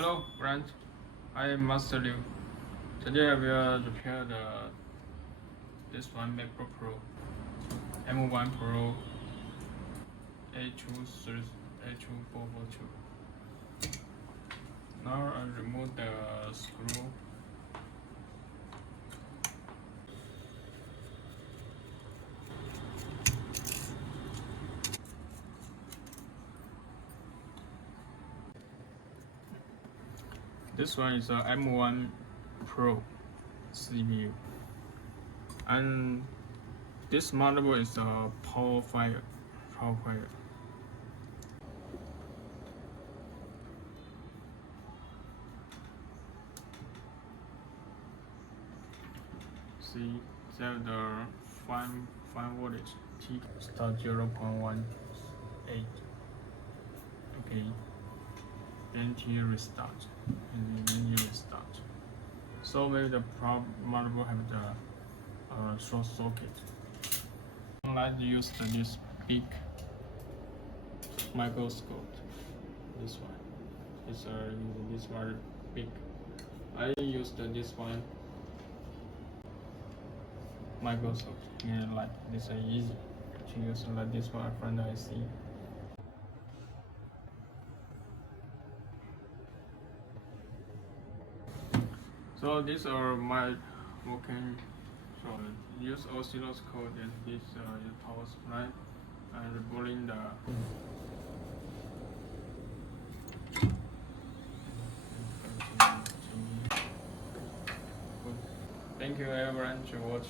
Hello, friend. I am Master Liu. Today I will repair this one MacBook Pro, M1 Pro A2442. Now I remove the screw. This one is a M1 Pro CPU, and this motherboard is a power fire. See that the fine voltage T start 0.18. Okay. Then T restart, and then you restart. So maybe the motherboard have the short circuit. I like to use this big microscope. This one. This very big. I used this one microscope. Yeah, like this is easy to use like this one front IC. So these are my working. So use oscilloscope and this is power supply and rebooting the. Thank you everyone to watch.